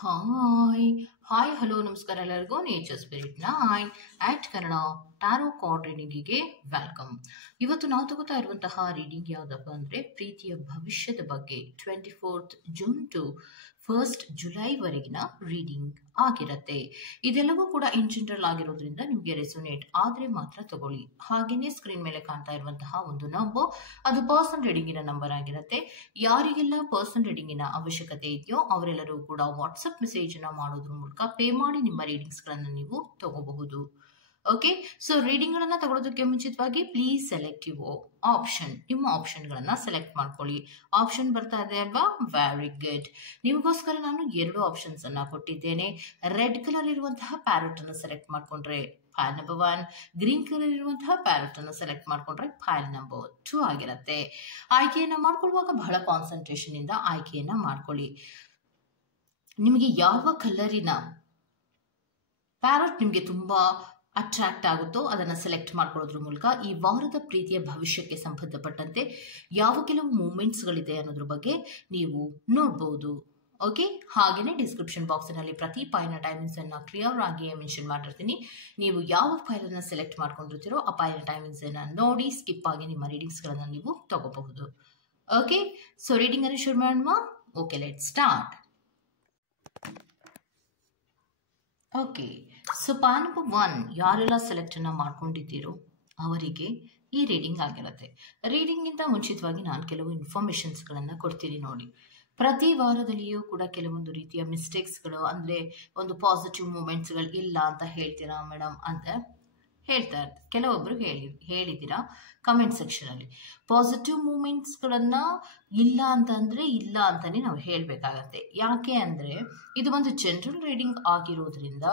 Hi hi hello ನಮಸ್ಕಾರ ಎಲ್ಲರಿಗೂ nature spirit 9 ಆಟ್ Kannada tarot card ರೀಡಿಂಗಿಗೆ welcome. ಇವತ್ತು ನಾವು ತಗೋತಾ ಇರುವಂತಹ ರೀಡಿಂಗ್ ಯಾವುದಪ್ಪ ಅಂದರೆ ಪ್ರೀತಿಯ ಭವಿಷ್ಯದ ಬಗ್ಗೆ 24th June to 1st July ವರೆಗಿನ ರೀಡಿಂಗ್ ಆಗಿರುತ್ತೆ. ಇದೆಲ್ಲವೂ ಕೂಡ ಇನ್ ಜನರಲ್ ಆಗಿರೋದ್ರಿಂದ ನಿಮಗೆ ರೆಸೊನೇಟ್ ಆದರೆ ಮಾತ್ರ ತಗೊಳ್ಳಿ. ಹಾಗೇನೆ ಸ್ಕ್ರೀನ್ ಮೇಲೆ ಕಾಣ್ತಾ ಇರುವಂತಹ ಒಂದು ನಂಬರ್ ಅದು ಪರ್ಸನ್ ರೀಡಿಂಗಿನ ನಂಬರ್ ಆಗಿರುತ್ತೆ. ಯಾರಿಗೆಲ್ಲ ಪರ್ಸನ್ ರೀಡಿಂಗಿನ ಅವಶ್ಯಕತೆ ಇದೆಯೋ ಅವರೆಲ್ಲರೂ ಕೂಡ ವಾಟ್ಸಪ್ ಮೆಸೇಜ್ ಅನ್ನ ಮಾಡೋದ್ರ ಮೂಲಕ ಪೇ ಮಾಡಿ ನಿಮ್ಮ ರೀಡಿಂಗ್ಸ್ ಗಳನ್ನ ನೀವು ತಗೋಬಹುದು. ಓಕೆ, ಸೊ ರೀಡಿಂಗ್ ಗಳನ್ನ ತಗೊಳ್ಳೋದಕ್ಕೆ ಮುಂಚಿತವಾಗಿ ಪ್ಲೀಸ್ ಸೆಲೆಕ್ಟ್ ಯುವರ್ ಆಪ್ಷನ್. ನಿಮ್ಮ ಆಪ್ಷನ್ ಗಳನ್ನ ಸೆಲೆಕ್ಟ್ ಮಾಡ್ಕೊಳ್ಳಿ. ಆಪ್ಷನ್ ಬರ್ತಾ ಇದೆ ಅಲ್ವಾ? Very good. ನಿಮಗೋಸ್ಕರ ನಾನು 2 ಆಪ್ಷನ್ಸ್ ಅನ್ನ ಕೊಟ್ಟಿದ್ದೇನೆ. ರೆಡ್ ಕಲರ್ ಇರುವಂತಹ ಪ್ಯಾರೆಟ್ ಅನ್ನು ಸೆಲೆಕ್ಟ್ ಮಾಡ್ಕೊಂಡ್ರೆ ಫೈಲ್ ನಂಬರ್ 1, ಗ್ರೀನ್ ಕಲರ್ ಇರುವಂತಹ ಪ್ಯಾರೆಟ್ ಅನ್ನು ಸೆಲೆಕ್ಟ್ ಮಾಡ್ಕೊಂಡ್ರೆ ಫೈಲ್ ನಂಬರ್ 2 ಆಗಿರುತ್ತೆ. ಆಯ್ಕೆಯನ್ನ ಮಾಡ್ಕೊಳ್ಳುವಾಗ ಬಹಳ ಕಾನ್ಸಂಟ್ರೇಷನ್ ಇಂದ ಆಯ್ಕೆಯನ್ನ ಮಾಡ್ಕೊಳ್ಳಿ. ನಿಮಗೆ ಯಾವ ಕಲರಿನ ಪ್ಯಾರೆಟ್ ನಿಮಗೆ ತುಂಬಾ ಅಟ್ರಾಕ್ಟ್ ಆಗುತ್ತೋ ಅದನ್ನು ಸೆಲೆಕ್ಟ್ ಮಾಡ್ಕೊಳ್ಳೋದ್ರ ಮೂಲಕ ಈ ವಾರದ ಪ್ರೀತಿಯ ಭವಿಷ್ಯಕ್ಕೆ ಸಂಬಂಧಪಟ್ಟಂತೆ ಯಾವ ಕೆಲವು ಮೂಮೆಂಟ್ಸ್ಗಳಿದೆ ಅನ್ನೋದ್ರ ಬಗ್ಗೆ ನೀವು ನೋಡ್ಬೋದು. ಓಕೆ, ಹಾಗೆಯೇ ಡಿಸ್ಕ್ರಿಪ್ಷನ್ ಬಾಕ್ಸ್ನಲ್ಲಿ ಪ್ರತಿ ಫೈಲ್ನ ಟೈಮಿಂಗ್ಸ್ ಅನ್ನ ಕ್ಲಿಯರ್ ಆಗಿ ಮೆನ್ಷನ್ ಮಾಡಿರ್ತೀನಿ. ನೀವು ಯಾವ ಫೈಲ್ ಅನ್ನ ಸೆಲೆಕ್ಟ್ ಮಾಡ್ಕೊಂಡಿರ್ತೀರೋ ಆ ಫೈಲ್ನ ಟೈಮಿಂಗ್ಸ್ ಅನ್ನ ನೋಡಿ ಸ್ಕಿಪ್ ಆಗಿ ನಿಮ್ಮ ರೀಡಿಂಗ್ಸ್ ಗಳನ್ನ ನೀವು ತಗೋಬಹುದು. ಓಕೆ, ಸೊ ರೀಡಿಂಗ್ ಅನ್ನು ಶುರು ಮಾಡೋಣ. Okay, let start. Okay, so file number 1 ಯಾರೆಲ್ಲ ಸೆಲೆಕ್ಟ್ ಅನ್ನ ಮಾಡ್ಕೊಂಡಿದ್ದೀರೋ ಅವರಿಗೆ ಈ ರೀಡಿಂಗ್ ಆಗಿರುತ್ತೆ. ರೀಡಿಂಗಿಂತ ಮುಂಚಿತವಾಗಿ ನಾನು ಕೆಲವು ಇನ್ಫಾರ್ಮೇಶನ್ಸ್ಗಳನ್ನು ಕೊಡ್ತೀನಿ ನೋಡಿ. ಪ್ರತಿ ವಾರದಲ್ಲಿಯೂ ಕೂಡ ಕೆಲವೊಂದು ರೀತಿಯ ಮಿಸ್ಟೇಕ್ಸ್ಗಳು ಅಂದರೆ ಒಂದು ಪಾಸಿಟಿವ್ ಮೂಮೆಂಟ್ಸ್ಗಳು ಇಲ್ಲ ಅಂತ ಹೇಳ್ತೀರಾ ಮೇಡಮ್ ಅಂತ ಹೇಳ್ತಾ ಇರ್ತಾರೆ. ಕೆಲವೊಬ್ಬರು ಹೇಳಿದ್ದೀರಾ ಕಮೆಂಟ್ ಸೆಕ್ಷನಲ್ಲಿ. ಪಾಸಿಟಿವ್ ಮೂಮೆಂಟ್ಸ್ಗಳನ್ನು ಇಲ್ಲ ಅಂತಂದರೆ ಇಲ್ಲ ಅಂತಲೇ ನಾವು ಹೇಳಬೇಕಾಗತ್ತೆ. ಯಾಕೆ ಅಂದರೆ ಇದು ಒಂದು ಜನರಲ್ ರೀಡಿಂಗ್ ಆಗಿರೋದ್ರಿಂದ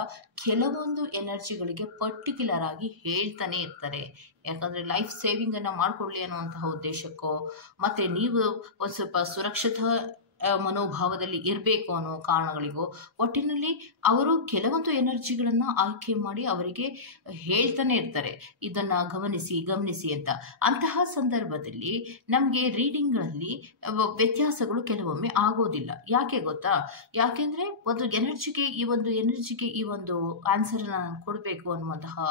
ಕೆಲವೊಂದು ಎನರ್ಜಿಗಳಿಗೆ ಪರ್ಟಿಕ್ಯುಲರ್ ಆಗಿ ಹೇಳ್ತಾನೆ ಇರ್ತಾರೆ. ಯಾಕಂದರೆ ಲೈಫ್ ಸೇವಿಂಗನ್ನು ಮಾಡಿಕೊಳ್ಳಿ ಅನ್ನುವಂತಹ ಉದ್ದೇಶಕ್ಕೋ ಮತ್ತು ನೀವು ಒಂದು ಸ್ವಲ್ಪ ಸುರಕ್ಷಿತ ಮನೋಭಾವದಲ್ಲಿ ಇರಬೇಕು ಅನ್ನೋ ಕಾರಣಗಳಿಗೂ ಒಟ್ಟಿನಲ್ಲಿ ಅವರು ಕೆಲವೊಂದು ಎನರ್ಜಿಗಳನ್ನು ಆಯ್ಕೆ ಮಾಡಿ ಅವರಿಗೆ ಹೇಳ್ತಾನೆ ಇರ್ತಾರೆ, ಇದನ್ನ ಗಮನಿಸಿ ಅಂತ. ಅಂತಹ ಸಂದರ್ಭದಲ್ಲಿ ನಮಗೆ ರೀಡಿಂಗ್ಗಳಲ್ಲಿ ವ್ಯತ್ಯಾಸಗಳು ಕೆಲವೊಮ್ಮೆ ಆಗೋದಿಲ್ಲ. ಯಾಕೆ ಗೊತ್ತಾ? ಯಾಕೆಂದ್ರೆ ಒಂದು ಎನರ್ಜಿಗೆ ಈ ಒಂದು ಆನ್ಸರ್ ನಾನು ಕೊಡಬೇಕು ಅನ್ನುವಂತಹ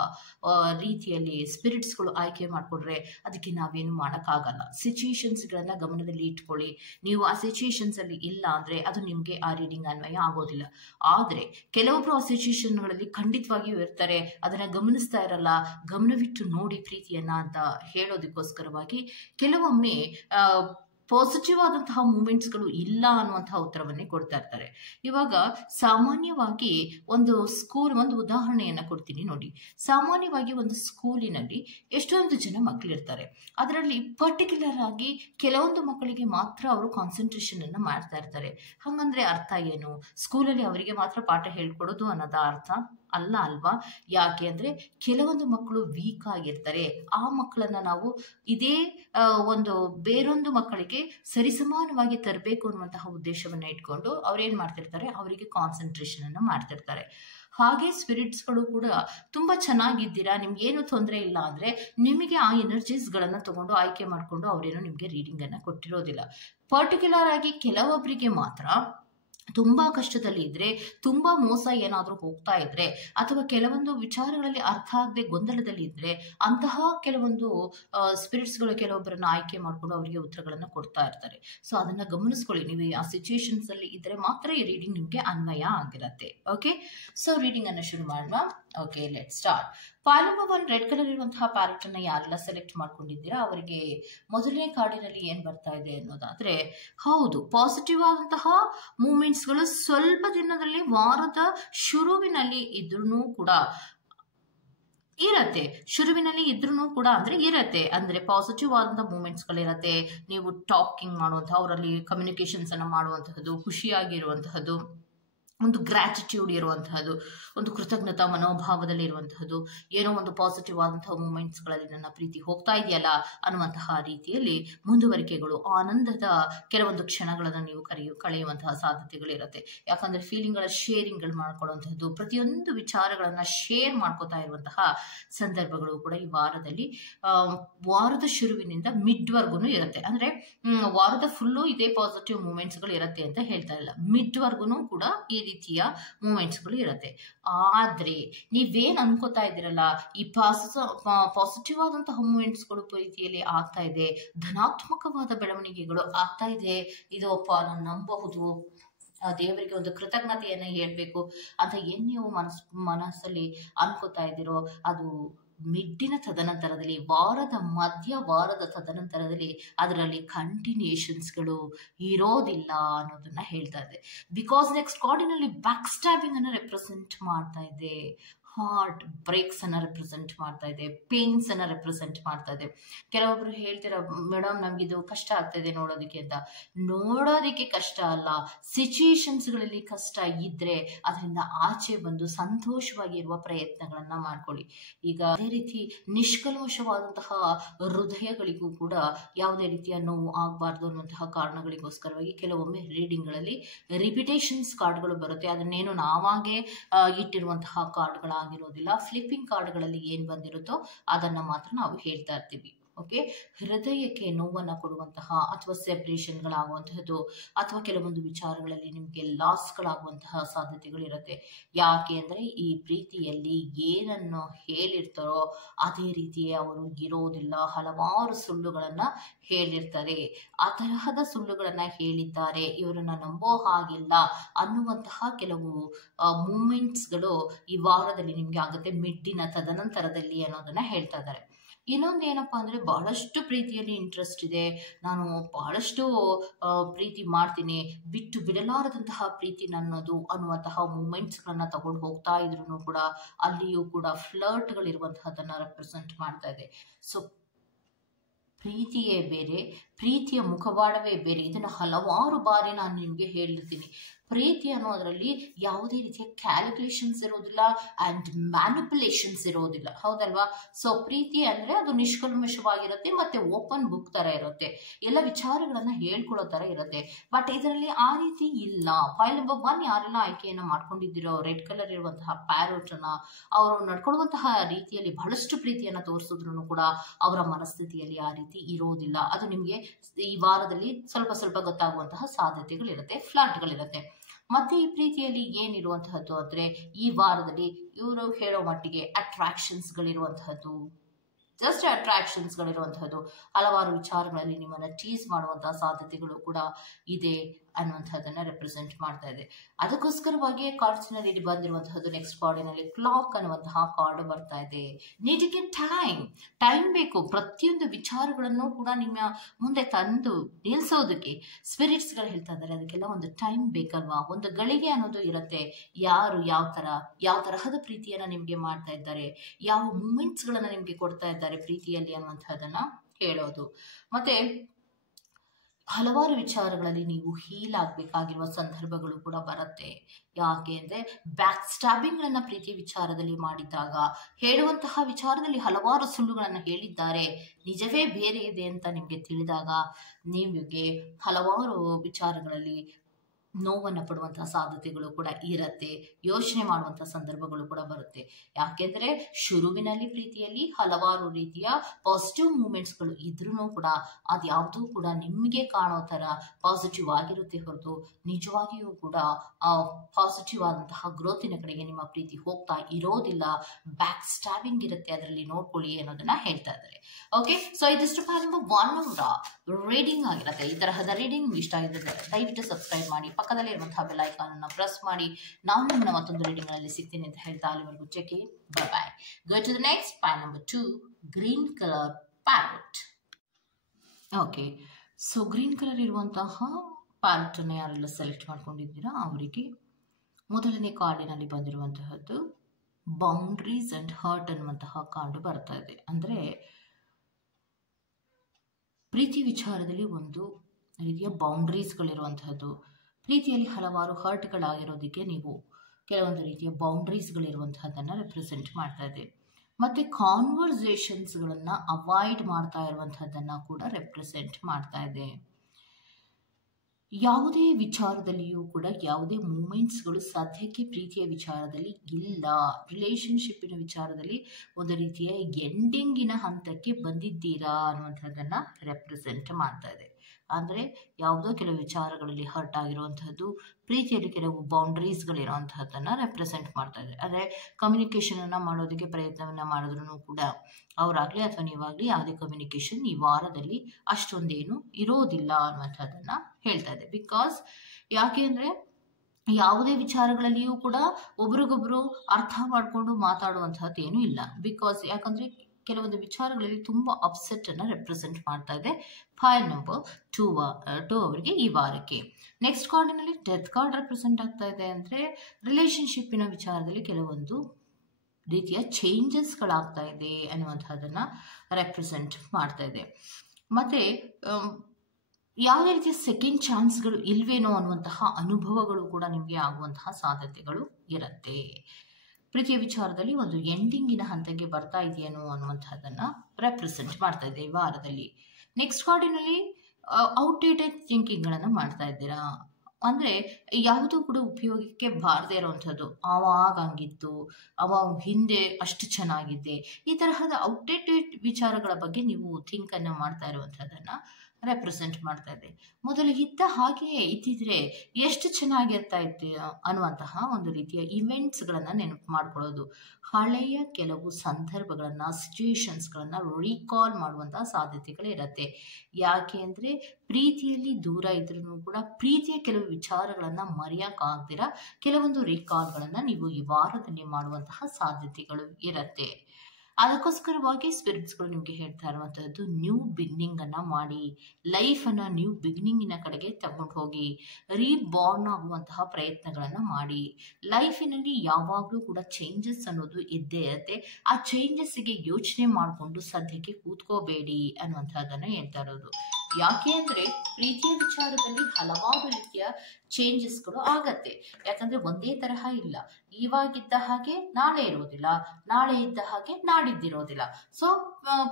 ರೀತಿಯಲ್ಲಿ ಸ್ಪಿರಿಟ್ಸ್ಗಳು ಆಯ್ಕೆ ಮಾಡಿಕೊಂಡ್ರೆ ಅದಕ್ಕೆ ನಾವೇನು ಮಾಡೋಕ್ಕಾಗಲ್ಲ. ಸಿಚುಯೇಷನ್ಸ್ಗಳನ್ನ ಗಮನದಲ್ಲಿ ಇಟ್ಕೊಳ್ಳಿ. ನೀವು ಆ ಸಿಚುಯೇಷನ್ಸ್ ಅಲ್ಲಿ ಇಲ್ಲ ಅಂದ್ರೆ ಅದು ನಿಮ್ಗೆ ಆ ರೀಡಿಂಗ್ ಅನ್ವಯ ಆಗೋದಿಲ್ಲ. ಆದ್ರೆ ಕೆಲವೊಬ್ರು ಆ ಸಿಚುಯೇಷನ್ಗಳಲ್ಲಿ ಖಂಡಿತವಾಗಿಯೂ ಇರ್ತಾರೆ, ಅದನ್ನ ಗಮನಿಸ್ತಾ ಇರಲ್ಲ. ಗಮನವಿಟ್ಟು ನೋಡಿ ಪ್ರೀತಿಯನ್ನ ಅಂತ ಹೇಳೋದಕ್ಕೋಸ್ಕರವಾಗಿ ಕೆಲವೊಮ್ಮೆ ಪಾಸಿಟಿವ್ ಆದಂತಹ ಮೂಮೆಂಟ್ಸ್ಗಳು ಇಲ್ಲ ಅನ್ನುವಂತಹ ಉತ್ತರವನ್ನೇ ಕೊಡ್ತಾ ಇರ್ತಾರೆ. ಇವಾಗ ಸಾಮಾನ್ಯವಾಗಿ ಒಂದು ಉದಾಹರಣೆಯನ್ನ ಕೊಡ್ತೀನಿ ನೋಡಿ. ಸಾಮಾನ್ಯವಾಗಿ ಒಂದು ಸ್ಕೂಲಿನಲ್ಲಿ ಎಷ್ಟೊಂದು ಜನ ಮಕ್ಕಳಿರ್ತಾರೆ. ಅದರಲ್ಲಿ ಪರ್ಟಿಕ್ಯುಲರ್ ಆಗಿ ಕೆಲವೊಂದು ಮಕ್ಕಳಿಗೆ ಮಾತ್ರ ಅವರು ಕಾನ್ಸಂಟ್ರೇಷನ್ ಅನ್ನ ಮಾಡ್ತಾ ಇರ್ತಾರೆ. ಹಂಗಂದ್ರೆ ಅರ್ಥ ಏನು? ಸ್ಕೂಲಲ್ಲಿ ಅವರಿಗೆ ಮಾತ್ರ ಪಾಠ ಹೇಳ್ಕೊಡೋದು ಅನ್ನೋದ ಅರ್ಥ ಅಲ್ಲ ಅಲ್ವಾ? ಯಾಕೆ ಅಂದ್ರೆ ಕೆಲವೊಂದು ಮಕ್ಕಳು ವೀಕ್ ಆಗಿರ್ತಾರೆ. ಆ ಮಕ್ಕಳನ್ನ ನಾವು ಇದೇ ಒಂದು ಬೇರೊಂದು ಮಕ್ಕಳಿಗೆ ಸರಿಸಮಾನವಾಗಿ ತರಬೇಕು ಅನ್ನುವಂತಹ ಉದ್ದೇಶವನ್ನ ಇಟ್ಕೊಂಡು ಅವ್ರೇನ್ ಮಾಡ್ತಿರ್ತಾರೆ, ಅವರಿಗೆ ಕಾನ್ಸಂಟ್ರೇಷನ್ ಅನ್ನ ಮಾಡ್ತಿರ್ತಾರೆ. ಹಾಗೆ ಸ್ಪಿರಿಟ್ಸ್ಗಳು ಕೂಡ ತುಂಬಾ ಚೆನ್ನಾಗಿದ್ದೀರಾ, ನಿಮ್ಗೆ ಏನು ತೊಂದರೆ ಇಲ್ಲ ಅಂದ್ರೆ ನಿಮಗೆ ಆ ಎನರ್ಜೀಸ್ ಗಳನ್ನ ತಗೊಂಡು ಆಯ್ಕೆ ಮಾಡ್ಕೊಂಡು ಅವರೇನು ನಿಮ್ಗೆ ರೀಡಿಂಗ್ ಅನ್ನ ಕೊಟ್ಟಿರೋದಿಲ್ಲ. ಪರ್ಟಿಕ್ಯುಲರ್ ಆಗಿ ಕೆಲವೊಬ್ಬರಿಗೆ ಮಾತ್ರ ತುಂಬಾ ಕಷ್ಟದಲ್ಲಿ ಇದ್ರೆ, ತುಂಬಾ ಮೋಸ ಏನಾದ್ರೂ ಹೋಗ್ತಾ ಇದ್ರೆ, ಅಥವಾ ಕೆಲವೊಂದು ವಿಚಾರಗಳಲ್ಲಿ ಅರ್ಥ ಆಗದೆ ಗೊಂದಲದಲ್ಲಿ ಇದ್ರೆ ಅಂತಹ ಕೆಲವೊಂದು ಸ್ಪಿರಿಟ್ಸ್ಗಳು ಕೆಲವೊಬ್ಬರನ್ನ ಆಯ್ಕೆ ಮಾಡ್ಕೊಂಡು ಅವರಿಗೆ ಉತ್ತರಗಳನ್ನ ಕೊಡ್ತಾ ಇರ್ತಾರೆ. ಸೊ ಅದನ್ನ ಗಮನಿಸ್ಕೊಳ್ಳಿ. ನೀವು ಆ ಸಿಚುಯೇಷನ್ಸ್ ಅಲ್ಲಿ ಇದ್ರೆ ಮಾತ್ರ ಈ ರೀಡಿಂಗ್ ನಿಮ್ಗೆ ಅನ್ವಯ ಆಗಿರತ್ತೆ. ಓಕೆ, ಸೊ ರೀಡಿಂಗ್ ಅನ್ನ ಶುರು ಮಾಡೋಣ. Okay, let start. File number 1 red colour ಇರುವಂತಹ ಪ್ಯಾರೆಟ್ ಅನ್ನ ಯಾರೆಲ್ಲ ಸೆಲೆಕ್ಟ್ ಮಾಡ್ಕೊಂಡಿದ್ದೀರಾ ಅವರಿಗೆ ಮೊದಲನೇ ಕಾರ್ಡಿನಲ್ಲಿ ಏನ್ ಬರ್ತಾ ಇದೆ ಅನ್ನೋದಾದ್ರೆ, ಹೌದು, ಪಾಸಿಟಿವ್ ಆದಂತಹ ಮೂಮೆಂಟ್ಸ್ಗಳು ಸ್ವಲ್ಪ ದಿನದಲ್ಲಿ ವಾರದ ಶುರುವಿನಲ್ಲಿ ಇದ್ರೂ ಕೂಡ ಅಂದ್ರೆ ಪಾಸಿಟಿವ್ ಆದಂತಹ ಮೂಮೆಂಟ್ಸ್ ಗಳಿರತ್ತೆ. ನೀವು ಟಾಕಿಂಗ್ ಮಾಡುವಂತಹ, ಅವರಲ್ಲಿ ಕಮ್ಯುನಿಕೇಶನ್ಸ್ ಅನ್ನ ಮಾಡುವಂತಹದ್ದು, ಖುಷಿಯಾಗಿರುವಂತಹದ್ದು, ಒಂದು ಗ್ರಾಟಿಟ್ಯೂಡ್ ಇರುವಂತಹದ್ದು, ಒಂದು ಕೃತಜ್ಞತಾ ಮನೋಭಾವದಲ್ಲಿ ಇರುವಂತಹದ್ದು, ಏನೋ ಒಂದು ಪಾಸಿಟಿವ್ ಆದಂತಹ ಮೂಮೆಂಟ್ಸ್ಗಳಲ್ಲಿ ನನ್ನ ಪ್ರೀತಿ ಹೋಗ್ತಾ ಇದೆಯಲ್ಲ ಅನ್ನುವಂತಹ ರೀತಿಯಲ್ಲಿ ಮುಂದುವರಿಕೆಗಳು, ಆನಂದದ ಕೆಲವೊಂದು ಕ್ಷಣಗಳನ್ನು ನೀವು ಕಳೆಯುವಂತಹ ಸಾಧ್ಯತೆಗಳಿರುತ್ತೆ. ಯಾಕಂದ್ರೆ ಫೀಲಿಂಗ್ ಗಳ ಶೇರಿಂಗ್ ಗಳು ಮಾಡ್ಕೊಳ್ಳುವಂತಹದ್ದು, ಪ್ರತಿಯೊಂದು ವಿಚಾರಗಳನ್ನ ಶೇರ್ ಮಾಡ್ಕೋತಾ ಇರುವಂತಹ ಸಂದರ್ಭಗಳು ಕೂಡ ಈ ವಾರದಲ್ಲಿ ವಾರದ ಶುರುವಿನಿಂದ ಮಿಡ್ ವರ್ಗು ಇರುತ್ತೆ. ಅಂದ್ರೆ ವಾರದ ಫುಲ್ಲು ಇದೇ ಪಾಸಿಟಿವ್ ಮೂಮೆಂಟ್ಸ್ ಗಳು ಇರುತ್ತೆ ಅಂತ ಹೇಳ್ತಾ ಇಲ್ಲ. ಮಿಡ್ ವರ್ಗುನು ಕೂಡ ಈ ರೀತಿಯ ಮೂಮೆಂಟ್ಸ್ಗಳು ಇರುತ್ತೆ. ಆದ್ರೆ ನೀವೇನ್ ಅನ್ಕೋತಾ ಇದ್ದೀರಲ್ಲ, ಈ ಪಾಸಿಟಿವ್ ಆದಂತಹ ಮೂಮೆಂಟ್ಸ್ಗಳು ಪ್ರೀತಿಯಲ್ಲಿ ಆಗ್ತಾ ಇದೆ, ಧನಾತ್ಮಕವಾದ ಬೆಳವಣಿಗೆಗಳು ಆಗ್ತಾ ಇದೆ, ಇದು ಅಪ್ಪ ನಾನು ನಂಬಬಹುದು, ಆ ದೇವರಿಗೆ ಒಂದು ಕೃತಜ್ಞತೆಯನ್ನ ಹೇಳ್ಬೇಕು ಅಂತ ಏನ್ ನೀವು ಮನಸ್ಸಲ್ಲಿ ಅನ್ಕೋತಾ ಇದ್ದೀರೋ, ಅದು ಮಿಡ್ಡಿನ ತದನಂತರದಲ್ಲಿ, ವಾರದ ತದನಂತರದಲ್ಲಿ ಅದರಲ್ಲಿ ಕಂಟಿನ್ಯೂಷನ್ಸ್ಗಳು ಇರೋದಿಲ್ಲ ಅನ್ನೋದನ್ನ ಹೇಳ್ತಾ ಇದೆ. ಬಿಕಾಸ್ ನೆಕ್ಸ್ಟ್ ಕಾರ್ಡಿನಲ್ಲಿ ಬ್ಯಾಕ್ ಸ್ಟ್ಯಾಬಿಂಗ್ ಅನ್ನ ರೆಪ್ರೆಸೆಂಟ್ ಮಾಡ್ತಾ ಇದೆ, ಹಾರ್ಟ್ ಬ್ರೇಕ್ಸ್ ಅನ್ನ ರೆಪ್ರೆಸೆಂಟ್ ಮಾಡ್ತಾ ಇದೆ, ಪೇನ್ಸ್ ಅನ್ನ ರೆಪ್ರೆಸೆಂಟ್ ಮಾಡ್ತಾ ಇದೆ. ಕೆಲವೊಬ್ರು ಹೇಳ್ತೀರಾ, ಮೇಡಮ್ ನಮ್ಗಿದು ಕಷ್ಟ ಆಗ್ತಾ ಇದೆ ನೋಡೋದಕ್ಕೆ ಅಂತ. ನೋಡೋದಕ್ಕೆ ಕಷ್ಟ ಅಲ್ಲ, ಸಿಚುಯೇಷನ್ಸ್ಗಳಲ್ಲಿ ಕಷ್ಟ ಇದ್ರೆ ಅದರಿಂದ ಆಚೆ ಬಂದು ಸಂತೋಷವಾಗಿರುವ ಪ್ರಯತ್ನಗಳನ್ನ ಮಾಡ್ಕೊಳ್ಳಿ. ಈಗ ಅದೇ ರೀತಿ ನಿಷ್ಕಲ್ಮಶವಾದಂತಹ ಹೃದಯಗಳಿಗೂ ಕೂಡ ಯಾವುದೇ ರೀತಿಯ ನೋವು ಆಗಬಾರ್ದು ಅನ್ನುವಂತಹ ಕಾರಣಗಳಿಗೋಸ್ಕರವಾಗಿ ಕೆಲವೊಮ್ಮೆ ರೀಡಿಂಗ್ಗಳಲ್ಲಿ ರಿಪಿಟೇಷನ್ಸ್ ಕಾರ್ಡ್ಗಳು ಬರುತ್ತೆ. ಅದನ್ನೇನು ನಾವಾಗೆ ಇಟ್ಟಿರುವಂತಹ ಕಾರ್ಡ್ಗಳಾಗಿರೋದಿಲ್ಲ. ಫ್ಲಿಪ್ಪಿಂಗ್ ಕಾರ್ಡ್ಗಳಲ್ಲಿ ಏನ್ ಬಂದಿರುತ್ತೋ ಅದನ್ನ ಮಾತ್ರ ನಾವು ಹೇಳ್ತಾ ಇರ್ತೀವಿ. ಓಕೆ, ಹೃದಯಕ್ಕೆ ನೋವನ್ನ ಕೊಡುವಂತಹ ಅಥವಾ ಸೆಪರೇಷನ್ಗಳಾಗುವಂತಹದ್ದು ಅಥವಾ ಕೆಲವೊಂದು ವಿಚಾರಗಳಲ್ಲಿ ನಿಮಗೆ ಲಾಸ್ಗಳಾಗುವಂತಹ ಸಾಧ್ಯತೆಗಳಿರುತ್ತೆ. ಯಾಕೆ ಅಂದ್ರೆ ಈ ಪ್ರೀತಿಯಲ್ಲಿ ಏನನ್ನು ಹೇಳಿರ್ತಾರೋ ಅದೇ ರೀತಿಯೇ ಅವರು ಇರೋದಿಲ್ಲ. ಹಲವಾರು ಸುಳ್ಳುಗಳನ್ನ ಹೇಳಿರ್ತಾರೆ. ಆ ತರಹದ ಸುಳ್ಳುಗಳನ್ನ ಹೇಳಿದ್ದಾರೆ, ಇವರನ್ನ ನಂಬೋ ಹಾಗಿಲ್ಲ ಅನ್ನುವಂತಹ ಕೆಲವು ಮೂಮೆಂಟ್ಸ್ಗಳು ಈ ವಾರದಲ್ಲಿ ನಿಮ್ಗೆ ಆಗುತ್ತೆ, ಮಿಡ್ಡಿನ ತದನಂತರದಲ್ಲಿ ಅನ್ನೋದನ್ನ ಹೇಳ್ತಾ ಇದ್ದಾರೆ. ಇನ್ನೊಂದು ಏನಪ್ಪಾ ಅಂದ್ರೆ, ಬಹಳಷ್ಟು ಪ್ರೀತಿಯಲ್ಲಿ ಇಂಟ್ರೆಸ್ಟ್ ಇದೆ, ನಾನು ಬಹಳಷ್ಟು ಪ್ರೀತಿ ಮಾಡ್ತೀನಿ, ಬಿಟ್ಟು ಬಿಡಲಾರದಂತಹ ಪ್ರೀತಿ ನನ್ನದು ಅನ್ನುವಂತಹ ಮೂಮೆಂಟ್ಸ್ಗಳನ್ನ ತಗೊಂಡು ಹೋಗ್ತಾ ಇದ್ರು ಕೂಡ ಅಲ್ಲಿಯೂ ಕೂಡ ಫ್ಲರ್ಟ್ಗಳಿರುವಂತಹದನ್ನ ರೆಪ್ರೆಸೆಂಟ್ ಮಾಡ್ತಾ ಇದೆ. ಸೊ ಪ್ರೀತಿಯೇ ಬೇರೆ, ಪ್ರೀತಿಯ ಮುಖವಾಡವೇ ಬೇರೆ. ಇದನ್ನು ಹಲವಾರು ಬಾರಿ ನಾನು ನಿಮಗೆ ಹೇಳಿರ್ತೀನಿ. ಪ್ರೀತಿ ಅನ್ನೋದ್ರಲ್ಲಿ ಯಾವುದೇ ರೀತಿಯ ಕ್ಯಾಲ್ಕುಲೇಷನ್ಸ್ ಇರೋದಿಲ್ಲ ಅಂಡ್ ಮ್ಯಾನಿಪುಲೇಷನ್ಸ್ ಇರೋದಿಲ್ಲ, ಹೌದಲ್ವಾ? ಸೊ ಪ್ರೀತಿ ಅಂದ್ರೆ ಅದು ನಿಷ್ಕಲ್ಮಶವಾಗಿರುತ್ತೆ, ಮತ್ತೆ ಓಪನ್ ಬುಕ್ ತರ ಇರುತ್ತೆ, ಎಲ್ಲ ವಿಚಾರಗಳನ್ನ ಹೇಳ್ಕೊಳ್ಳೋ ತರ ಇರುತ್ತೆ. ಬಟ್ ಇದರಲ್ಲಿ ಆ ರೀತಿ ಇಲ್ಲ. ಫೈಲ್ ನಂಬರ್ 1 ಯಾರೆಲ್ಲ ಆಯ್ಕೆಯನ್ನ ಮಾಡ್ಕೊಂಡಿದ್ದೀರೋ, ರೆಡ್ ಕಲರ್ ಇರುವಂತಹ ಪ್ಯಾರೋಟ್ ಅನ್ನ ಅವರು ನಡ್ಕೊಳ್ಳುವಂತಹ ರೀತಿಯಲ್ಲಿ ಬಹಳಷ್ಟು ಪ್ರೀತಿಯನ್ನ ತೋರಿಸಿದ್ರು ಕೂಡ ಅವರ ಮನಸ್ಥಿತಿಯಲ್ಲಿ ಆ ರೀತಿ ಇರೋದಿಲ್ಲ. ಅದು ನಿಮ್ಗೆ ಈ ವಾರದಲ್ಲಿ ಸ್ವಲ್ಪ ಸ್ವಲ್ಪ ಗೊತ್ತಾಗುವಂತಹ ಸಾಧ್ಯತೆಗಳಿರುತ್ತೆ, ಫ್ಲಾಟ್ಗಳಿರುತ್ತೆ. ಮತ್ತೆ ಈ ಪ್ರೀತಿಯಲ್ಲಿ ಏನಿರುವಂತಹದ್ದು ಅಂದ್ರೆ, ಈ ವಾರದಲ್ಲಿ ಇವರು ಹೇಳೋ ಮಟ್ಟಿಗೆ ಅಟ್ರಾಕ್ಷನ್ಸ್ಗಳಿರುವಂತಹದ್ದು, ಜಸ್ಟ್ ಅಟ್ರಾಕ್ಷನ್ಸ್ಗಳಿರುವಂತಹದ್ದು, ಹಲವಾರು ವಿಚಾರಗಳಲ್ಲಿ ನಿಮ್ಮನ್ನ ಟೀಸ್ ಮಾಡುವಂತಹ ಸಾಧ್ಯತೆಗಳು ಕೂಡ ಇದೆ ಅನ್ನುವಂಥದ್ದನ್ನ ರೆಪ್ರೆಸೆಂಟ್ ಮಾಡ್ತಾ ಇದೆ. ಅದಕ್ಕೋಸ್ಕರವಾಗಿ ಕಾರ್ಡ್ಸ್ನಲ್ಲಿ ಬಂದಿರುವಂತಹದ್ದು ನೆಕ್ಸ್ಟ್ ಕಾರ್ಡಿನಲ್ಲಿ ಕ್ಲಾಕ್ ಅನ್ನುವಂತಹ ಕಾರ್ಡ್ ಬರ್ತಾ ಇದೆ. ನೀಟಿಗೆ ಟೈಮ್ ಬೇಕು. ಪ್ರತಿಯೊಂದು ವಿಚಾರಗಳನ್ನು ಕೂಡ ನಿಮ್ಮ ಮುಂದೆ ತಂದು ನಿಲ್ಸೋದಕ್ಕೆ ಸ್ಪಿರಿಟ್ಸ್ಗಳು ಹೇಳ್ತಾ ಇದ್ದಾರೆ, ಅದಕ್ಕೆಲ್ಲ ಒಂದು ಟೈಮ್ ಬೇಕಲ್ವಾ, ಒಂದು ಗಳಿಗೆ ಅನ್ನೋದು ಇರುತ್ತೆ. ಯಾರು ಯಾವ ತರಹದ ಪ್ರೀತಿಯನ್ನ ನಿಮ್ಗೆ ಮಾಡ್ತಾ ಇದ್ದಾರೆ, ಯಾವ ಮೂಮೆಂಟ್ಸ್ಗಳನ್ನ ನಿಮ್ಗೆ ಕೊಡ್ತಾ ಇದ್ದಾರೆ ಪ್ರೀತಿಯಲ್ಲಿ ಅನ್ನುವಂಥದ್ದನ್ನ ಹೇಳೋದು. ಮತ್ತೆ ಹಲವಾರು ವಿಚಾರಗಳಲ್ಲಿ ನೀವು ಹೀಲ್ ಆಗ್ಬೇಕಾಗಿರುವ ಸಂದರ್ಭಗಳು ಕೂಡ ಬರುತ್ತೆ. ಯಾಕೆ ಅಂದ್ರೆ, ಬ್ಯಾಕ್ ಸ್ಟ್ಯಾಬಿಂಗ್ಗಳನ್ನ ಪ್ರೀತಿ ವಿಚಾರದಲ್ಲಿ ಮಾಡಿದಾಗ, ಹೇಳುವಂತಹ ವಿಚಾರದಲ್ಲಿ ಹಲವಾರು ಸುಳ್ಳುಗಳನ್ನ ಹೇಳಿದ್ದಾರೆ, ನಿಜವೇ ಬೇರೆ ಇದೆ ಅಂತ ನಿಮ್ಗೆ ತಿಳಿದಾಗ ನಿಮಗೆ ಹಲವಾರು ವಿಚಾರಗಳಲ್ಲಿ ನೋವನ್ನು ಪಡುವಂತಹ ಸಾಧ್ಯತೆಗಳು ಕೂಡ ಇರುತ್ತೆ, ಯೋಚನೆ ಮಾಡುವಂತಹ ಸಂದರ್ಭಗಳು ಕೂಡ ಬರುತ್ತೆ. ಯಾಕೆಂದ್ರೆ ಶುರುವಿನಲ್ಲಿ ಪ್ರೀತಿಯಲ್ಲಿ ಹಲವಾರು ರೀತಿಯ ಪಾಸಿಟಿವ್ ಮೂಮೆಂಟ್ಸ್ಗಳು ಇದ್ರೂ ಕೂಡ ಅದ್ಯಾವುದೂ ಕೂಡ ನಿಮಗೆ ಕಾಣೋ ತರ ಪಾಸಿಟಿವ್ ಆಗಿರುತ್ತೆ ಹೊರತು ನಿಜವಾಗಿಯೂ ಕೂಡ ಆ ಪಾಸಿಟಿವ್ ಆದಂತಹ ಗ್ರೋತಿನ ಕಡೆಗೆ ನಿಮ್ಮ ಪ್ರೀತಿ ಹೋಗ್ತಾ ಇರೋದಿಲ್ಲ. ಬ್ಯಾಕ್ ಸ್ಟ್ಯಾಬಿಂಗ್ ಇರುತ್ತೆ, ಅದರಲ್ಲಿ ನೋಡ್ಕೊಳ್ಳಿ ಅನ್ನೋದನ್ನ ಹೇಳ್ತಾ ಇದ್ದಾರೆ. ಓಕೆ, ಸೊ ಇದಿಷ್ಟು ನಿಮ್ಮ 1 ಅವರ್ ರೀಡಿಂಗ್ ಆಗಿರುತ್ತೆ. ಈ ತರಹದ ರೀಡಿಂಗ್ ಇಷ್ಟ ಆಗಿದ್ರೆ ದಯವಿಟ್ಟು ಸಬ್ಸ್ಕ್ರೈಬ್ ಮಾಡಿ, ಪಕ್ಕದಲ್ಲಿ ಇರುವಂತಹ ಬೆಲ್ ಐಕಾನ್ ಅನ್ನು ಪ್ರೆಸ್ ಮಾಡಿ. ನಾನು ನಿಮ್ಮನ್ನ ಮತ್ತೊಂದು ರೀಡಿಂಗ್ ನಲ್ಲಿ ಸಿಗ್ತೀನಿ ಅಂತ ಹೇಳ್ತಾ ಅಲ್ಲಿವರೆಗೂ take care, bye bye. Go to the next pile number 2, green colour parrot. Okay, so green colour ಇರುವಂತಹ ಪ್ಯಾರೆಟ್ ಅನ್ನು ಯಾರೆಲ್ಲ ಸೆಲೆಕ್ಟ್ ಮಾಡ್ಕೊಂಡಿದ್ದೀರಾ ಅವರಿಗೆ ಮೊದಲನೇ ಕಾರ್ಡಿನಲ್ಲಿ ಬಂದಿರುವಂತಹದ್ದು ಬೌಂಡ್ರೀಸ್ ಅಂಡ್ ಹರ್ಟ್ ಅನ್ನುವಂತಹ ಕಾರ್ಡ್ ಬರ್ತಾ ಇದೆ. ಅಂದ್ರೆ ಪ್ರೀತಿ ವಿಚಾರದಲ್ಲಿ ಒಂದು ರೀತಿಯ ಬೌಂಡ್ರೀಸ್ಗಳಿರುವಂತಹದ್ದು, ಪ್ರೀತಿಯಲ್ಲಿ ಹಲವಾರು ಹರ್ಟ್ಗಳಾಗಿರೋದಕ್ಕೆ ನೀವು ಕೆಲವೊಂದು ರೀತಿಯ ಬೌಂಡ್ರೀಸ್ಗಳಿರುವಂತಹದ್ದನ್ನು ರೆಪ್ರೆಸೆಂಟ್ ಮಾಡ್ತಾ ಇದೆ. ಮತ್ತೆ ಕಾನ್ವರ್ಸೇಷನ್ಸ್ಗಳನ್ನ ಅವಾಯ್ಡ್ ಮಾಡ್ತಾ ಇರುವಂತಹದ್ದನ್ನ ಕೂಡ ರೆಪ್ರೆಸೆಂಟ್ ಮಾಡ್ತಾ ಇದೆ. ಯಾವುದೇ ವಿಚಾರದಲ್ಲಿಯೂ ಕೂಡ ಯಾವುದೇ ಮೂಮೆಂಟ್ಸ್ಗಳು ಸದ್ಯಕ್ಕೆ ಪ್ರೀತಿಯ ವಿಚಾರದಲ್ಲಿ ಇಲ್ಲ. ರಿಲೇಶನ್ಶಿಪ್ಪಿನ ವಿಚಾರದಲ್ಲಿ ಒಂದು ರೀತಿಯ ಎಂಡಿಂಗಿನ ಹಂತಕ್ಕೆ ಬಂದಿದ್ದೀರಾ ಅನ್ನುವಂಥದ್ದನ್ನ ರೆಪ್ರೆಸೆಂಟ್ ಮಾಡ್ತಾ ಇದೆ. ಅಂದರೆ ಯಾವುದೋ ಕೆಲವು ವಿಚಾರಗಳಲ್ಲಿ ಹರ್ಟ್ ಆಗಿರುವಂತಹದ್ದು, ಪ್ರೀತಿಯಲ್ಲಿ ಕೆಲವು ಬೌಂಡ್ರೀಸ್ಗಳಿರುವಂತಹದ್ದನ್ನು ರೆಪ್ರೆಸೆಂಟ್ ಮಾಡ್ತಾ ಇದೆ. ಅಂದರೆ ಕಮ್ಯುನಿಕೇಷನನ್ನು ಮಾಡೋದಕ್ಕೆ ಪ್ರಯತ್ನವನ್ನು ಮಾಡಿದ್ರೂ ಕೂಡ ಅವರಾಗಲಿ ಅಥವಾ ನೀವಾಗಲಿ ಯಾವುದೇ ಕಮ್ಯುನಿಕೇಷನ್ ಈ ವಾರದಲ್ಲಿ ಅಷ್ಟೊಂದೇನು ಇರೋದಿಲ್ಲ ಅನ್ನುವಂಥದ್ದನ್ನು ಹೇಳ್ತಾ ಇದೆ. ಬಿಕಾಸ್ ಯಾಕೆ ಅಂದರೆ ಯಾವುದೇ ವಿಚಾರಗಳಲ್ಲಿಯೂ ಕೂಡ ಒಬ್ರಿಗೊಬ್ರು ಅರ್ಥ ಮಾಡಿಕೊಂಡು ಮಾತಾಡುವಂತಹದ್ದು ಏನೂ ಇಲ್ಲ. ಬಿಕಾಸ್ ಯಾಕಂದರೆ ಕೆಲವೊಂದು ವಿಚಾರಗಳಲ್ಲಿ ತುಂಬ ಅಪ್ಸೆಟ್ ಅನ್ನು ರೆಪ್ರೆಸೆಂಟ್ ಮಾಡ್ತಾ ಇದೆ ಫೈಲ್ ನಂಬರ್ 2 ಅವರಿಗೆ ಈ ವಾರಕ್ಕೆ. ನೆಕ್ಸ್ಟ್ ಕಾರ್ಡಿನಲ್ಲಿ ಡೆತ್ ಕಾರ್ಡ್ ರೆಪ್ರೆಸೆಂಟ್ ಆಗ್ತಾ ಇದೆ. ಅಂದರೆ ರಿಲೇಶನ್ಶಿಪ್ಪಿನ ವಿಚಾರದಲ್ಲಿ ಕೆಲವೊಂದು ರೀತಿಯ ಚೇಂಜಸ್ಗಳಾಗ್ತಾ ಇದೆ ಅನ್ನುವಂಥದ್ದನ್ನು ರೆಪ್ರೆಸೆಂಟ್ ಮಾಡ್ತಾ ಇದೆ. ಮತ್ತು ಯಾವುದೇ ರೀತಿಯ ಸೆಕೆಂಡ್ ಚಾನ್ಸ್ಗಳು ಇಲ್ವೇನೋ ಅನ್ನುವಂತಹ ಅನುಭವಗಳು ಕೂಡ ನಿಮಗೆ ಆಗುವಂತಹ ಸಾಧ್ಯತೆಗಳು ಇರುತ್ತೆ. ಪ್ರೀತಿಯ ವಿಚಾರದಲ್ಲಿ ಒಂದು ಎಂಡಿಂಗಿನ ಹಂತಕ್ಕೆ ಬರ್ತಾ ಇದೆಯೇನೋ ಅನ್ನುವಂಥದ್ದನ್ನು ರೆಪ್ರೆಸೆಂಟ್ ಮಾಡ್ತಾ ಇದೆ ಈ ವಾರದಲ್ಲಿ. ನೆಕ್ಸ್ಟ್ ಕಾರ್ಡಿನಲ್ಲಿ ಔಟ್ಡೇಟೆಡ್ ಥಿಂಕಿಂಗ್ಗಳನ್ನು ಮಾಡ್ತಾ ಇದ್ದೀರಾ. ಅಂದರೆ ಯಾವುದೂ ಕೂಡ ಉಪಯೋಗಕ್ಕೆ ಬಾರದೇ ಇರೋವಂಥದ್ದು, ಆವಾಗ ಹಂಗಿತ್ತು, ಹಿಂದೆ ಅಷ್ಟು ಚೆನ್ನಾಗಿದೆ, ಈ ತರಹದ ಔಟ್ಡೇಟೆಡ್ ವಿಚಾರಗಳ ಬಗ್ಗೆ ನೀವು ಥಿಂಕನ್ನು ಮಾಡ್ತಾ ಇರುವಂಥದ್ದನ್ನು ರೆಪ್ರೆಸೆಂಟ್ ಮಾಡ್ತಾ ಇದೆ. ಮೊದಲು ಇದ್ದ ಹಾಗೆಯೇ ಇದ್ದಿದ್ರೆ ಎಷ್ಟು ಚೆನ್ನಾಗಿರ್ತಾ ಇತ್ತು ಅನ್ನುವಂತಹ ಒಂದು ರೀತಿಯ ಇವೆಂಟ್ಸ್ಗಳನ್ನು ನೆನಪು ಮಾಡ್ಕೊಳ್ಳೋದು, ಹಳೆಯ ಕೆಲವು ಸಂದರ್ಭಗಳನ್ನು ಸಿಚುವೇಶನ್ಸ್ಗಳನ್ನು ರೀಕಾಲ್ ಮಾಡುವಂತಹ ಸಾಧ್ಯತೆಗಳಿರುತ್ತೆ. ಯಾಕೆ ಅಂದರೆ ಪ್ರೀತಿಯಲ್ಲಿ ದೂರ ಇದ್ರೂ ಕೂಡ ಪ್ರೀತಿಯ ಕೆಲವು ವಿಚಾರಗಳನ್ನು ಮರೆಯೋಕ್ಕಾಗ್ದಿರ ಕೆಲವೊಂದು ರೀಕಾಲ್ಗಳನ್ನು ನೀವು ಈ ವಾರದಲ್ಲಿ ಮಾಡುವಂತಹ ಸಾಧ್ಯತೆಗಳು ಇರುತ್ತೆ. ಅದಕ್ಕೋಸ್ಕರವಾಗಿ ಸ್ಪಿರಿಟ್ಸ್ಗಳು ನಿಮಗೆ ಹೇಳ್ತಾ ಇರುವಂಥದ್ದು ನ್ಯೂ ಬಿಗಿನಿಂಗನ್ನು ಮಾಡಿ, ಲೈಫನ್ನು ನ್ಯೂ ಬಿಗಿನಿಂಗಿನ ಕಡೆಗೆ ತಗೊಂಡು ಹೋಗಿ, ರೀಬಾರ್ನ್ ಆಗುವಂತಹ ಪ್ರಯತ್ನಗಳನ್ನು ಮಾಡಿ. ಲೈಫಿನಲ್ಲಿ ಯಾವಾಗಲೂ ಕೂಡ ಚೇಂಜಸ್ ಅನ್ನೋದು ಇದ್ದೇ ಇರುತ್ತೆ. ಆ ಚೇಂಜಸ್ಸಿಗೆ ಯೋಚನೆ ಮಾಡಿಕೊಂಡು ಸದ್ಯಕ್ಕೆ ಕೂತ್ಕೋಬೇಡಿ ಅನ್ನುವಂಥದ್ದನ್ನು ಹೇಳ್ತಾ ಇರೋದು. ಯಾಕೆ ಅಂದರೆ ಪ್ರೀತಿಯ ವಿಚಾರದಲ್ಲಿ ಹಲವಾರು ರೀತಿಯ ಚೇಂಜಸ್ಗಳು ಆಗತ್ತೆ. ಯಾಕಂದರೆ ಒಂದೇ ತರಹ ಇಲ್ಲ. ಇವಾಗಿದ್ದ ಹಾಗೆ ನಾಳೆ ಇರೋದಿಲ್ಲ, ನಾಳೆ ಇದ್ದ ಹಾಗೆ ನಾಡಿದ್ದಿರೋದಿಲ್ಲ. ಸೊ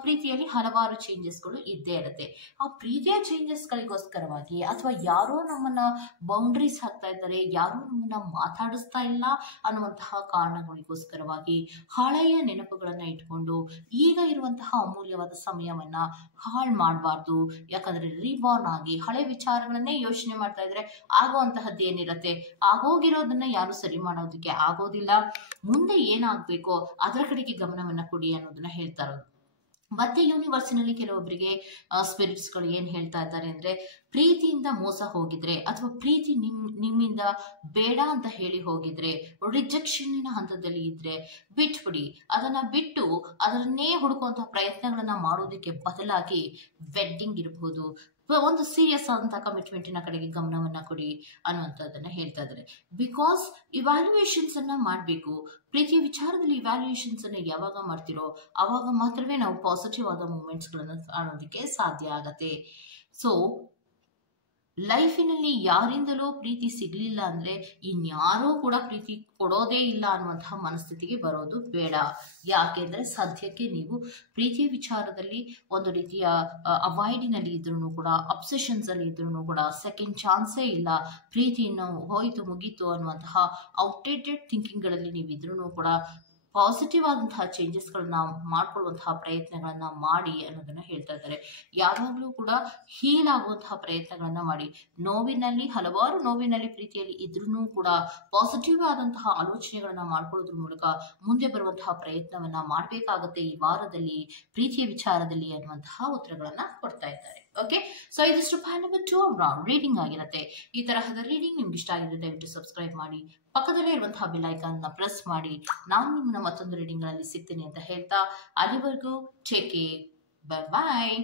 ಪ್ರೀತಿಯಲ್ಲಿ ಹಲವಾರು ಚೇಂಜಸ್ಗಳು ಇದ್ದೇ ಇರುತ್ತೆ. ಆ ಪ್ರೀತಿಯ ಚೇಂಜಸ್ಗಳಿಗೋಸ್ಕರವಾಗಿ ಅಥವಾ ಯಾರೋ ನಮ್ಮನ್ನು ಬೌಂಡ್ರೀಸ್ ಹಾಕ್ತಾ ಇದ್ದಾರೆ, ಯಾರೋ ನಮ್ಮನ್ನು ಮಾತಾಡಿಸ್ತಾ ಇಲ್ಲ ಅನ್ನುವಂತಹ ಕಾರಣಗಳಿಗೋಸ್ಕರವಾಗಿ ಹಳೆಯ ನೆನಪುಗಳನ್ನು ಇಟ್ಕೊಂಡು ಈಗ ಇರುವಂತಹ ಅಮೂಲ್ಯವಾದ ಸಮಯವನ್ನು ಹಾಳು ಮಾಡಬಾರ್ದು. ಯಾಕಂದರೆ ರೀಬಾರ್ನ್ ಆಗಿ ಹಳೆ ವಿಚಾರಗಳನ್ನೇ ಯೋಚನೆ ಮಾಡ್ತಾ ಇದ್ರೆ ಆಗುವಂತಹದ್ದು ಏನಿರುತ್ತೆ, ಆಗೋಗಿರೋದನ್ನ ಯಾರು ಸರಿ ಮಾಡೋದಕ್ಕೆ ಆಗೋದಿಲ್ಲ. ಮುಂದೆ ಏನಾಗಬೇಕೋ ಅದರ ಕಡೆಗೆ ಗಮನವನ್ನು ಕೊಡಿ ಅನ್ನೋದನ್ನ ಹೇಳ್ತಾ ಇರೋದು. ಮತ್ತೆ ಯೂನಿವರ್ಸಿನಲ್ಲಿ ಕೆಲವೊಬ್ಬರಿಗೆ ಸ್ಪಿರಿಟ್ಸ್ಗಳು ಏನು ಹೇಳ್ತಾ ಇದ್ದಾರೆ ಅಂದರೆ, ಪ್ರೀತಿಯಿಂದ ಮೋಸ ಹೋಗಿದ್ರೆ ಅಥವಾ ಪ್ರೀತಿ ನಿಮ್ಮಿಂದ ಬೇಡ ಅಂತ ಹೇಳಿ ಹೋಗಿದ್ರೆ, ರಿಜೆಕ್ಷನ್ನಿನ ಹಂತದಲ್ಲಿ ಇದ್ರೆ ಬಿಟ್ಬಿಡಿ. ಅದನ್ನು ಬಿಟ್ಟು ಅದನ್ನೇ ಹುಡುಕುವಂತಹ ಪ್ರಯತ್ನಗಳನ್ನು ಮಾಡೋದಕ್ಕೆ ಬದಲಾಗಿ ವೆಡ್ಡಿಂಗ್ ಇರಬಹುದು, ಒಂದು ಸೀರಿಯಸ್ ಆದಂತಹ ಕಮಿಟ್ಮೆಂಟಿನ ಕಡೆಗೆ ಗಮನವನ್ನು ಕೊಡಿ ಅನ್ನುವಂಥದ್ದನ್ನು ಹೇಳ್ತಾ ಇದ್ದಾರೆ. ಬಿಕಾಸ್ ಇವ್ಯಾಲ್ಯೂಯೇಷನ್ಸ್ ಅನ್ನ ಮಾಡಬೇಕು. ಪ್ರೀತಿಯ ವಿಚಾರದಲ್ಲಿ ಇವ್ಯಾಲ್ಯೂಯೇಷನ್ಸ್ ಅನ್ನು ಯಾವಾಗ ಮಾಡ್ತಿರೋ ಆವಾಗ ಮಾತ್ರವೇ ನಾವು ಪಾಸಿಟಿವ್ ಆದ ಮೂಮೆಂಟ್ಸ್ಗಳನ್ನು ಕಾಣೋದಕ್ಕೆ ಸಾಧ್ಯ ಆಗತ್ತೆ. ಸೊ ಲೈಫಿನಲ್ಲಿ ಯಾರಿಂದಲೂ ಪ್ರೀತಿ ಸಿಗಲಿಲ್ಲ ಅಂದರೆ ಇನ್ಯಾರೂ ಕೂಡ ಪ್ರೀತಿ ಕೊಡೋದೇ ಇಲ್ಲ ಅನ್ನುವಂತಹ ಮನಸ್ಥಿತಿಗೆ ಬರೋದು ಬೇಡ. ಯಾಕೆಂದರೆ ಸದ್ಯಕ್ಕೆ ನೀವು ಪ್ರೀತಿಯ ವಿಚಾರದಲ್ಲಿ ಒಂದು ರೀತಿಯ ಅವಾಯ್ಡಿನಲ್ಲಿ ಇದ್ರೂ ಕೂಡ, ಅಬ್ಸೆಷನ್ಸಲ್ಲಿ ಇದ್ರೂ ಕೂಡ ಸೆಕೆಂಡ್ ಚಾನ್ಸೇ ಇಲ್ಲ, ಪ್ರೀತಿಯನ್ನು ಹೋಯಿತು ಮುಗೀತು ಅನ್ನುವಂತಹ ಔಟ್ಡೇಟೆಡ್ ಥಿಂಕಿಂಗ್ಗಳಲ್ಲಿ ನೀವು ಇದ್ರೂ ಕೂಡ ಪಾಸಿಟಿವ್ ಆದಂತಹ ಚೇಂಜಸ್ಗಳನ್ನ ಮಾಡ್ಕೊಳ್ಳುವಂತಹ ಪ್ರಯತ್ನಗಳನ್ನ ಮಾಡಿ ಅನ್ನೋದನ್ನ ಹೇಳ್ತಾ ಇದ್ದಾರೆ. ಯಾವಾಗಲೂ ಕೂಡ ಹೀಲ್ ಆಗುವಂತಹ ಪ್ರಯತ್ನಗಳನ್ನ ಮಾಡಿ. ಹಲವಾರು ನೋವಿನಲ್ಲಿ ಪ್ರೀತಿಯಲ್ಲಿ ಇದ್ರೂ ಕೂಡ ಪಾಸಿಟಿವ್ ಆದಂತಹ ಆಲೋಚನೆಗಳನ್ನ ಮಾಡ್ಕೊಳ್ಳೋದ್ರ ಮೂಲಕ ಮುಂದೆ ಬರುವಂತಹ ಪ್ರಯತ್ನವನ್ನ ಮಾಡಬೇಕಾಗುತ್ತೆ ಈ ವಾರದಲ್ಲಿ ಪ್ರೀತಿಯ ವಿಚಾರದಲ್ಲಿ ಅನ್ನುವಂತಹ ಉತ್ತರಗಳನ್ನ ಕೊಡ್ತಾ ಇದ್ದಾರೆ. ಓಕೆ, ಸೊ ಇದಿಷ್ಟು ಫೈಲ್ ನಂಬರ್ 2 ರೀಡಿಂಗ್ ಆಗಿರುತ್ತೆ. ಈ ತರಹದ ರೀಡಿಂಗ್ ನಿಮ್ಗೆ ಇಷ್ಟ ಆಗಿದ್ರೆ ದಯವಿಟ್ಟು ಸಬ್ಸ್ಕ್ರೈಬ್ ಮಾಡಿ, ಪಕ್ಕದಲ್ಲೇ ಇರುವಂತಹ ಬೆಲ್ ಐಕಾನ್ ಪ್ರೆಸ್ ಮಾಡಿ. ನಾನು ನಿಮ್ಮನ್ನ ಮತ್ತೊಂದು ರೀಡಿಂಗ್ ಗಳಲ್ಲಿ ಸಿಗ್ತೀನಿ ಅಂತ ಹೇಳ್ತಾ ಅಲ್ಲಿವರೆಗೂ ಟೇಕ್ ಕೇರ್, ಬೈ ಬಾಯ್.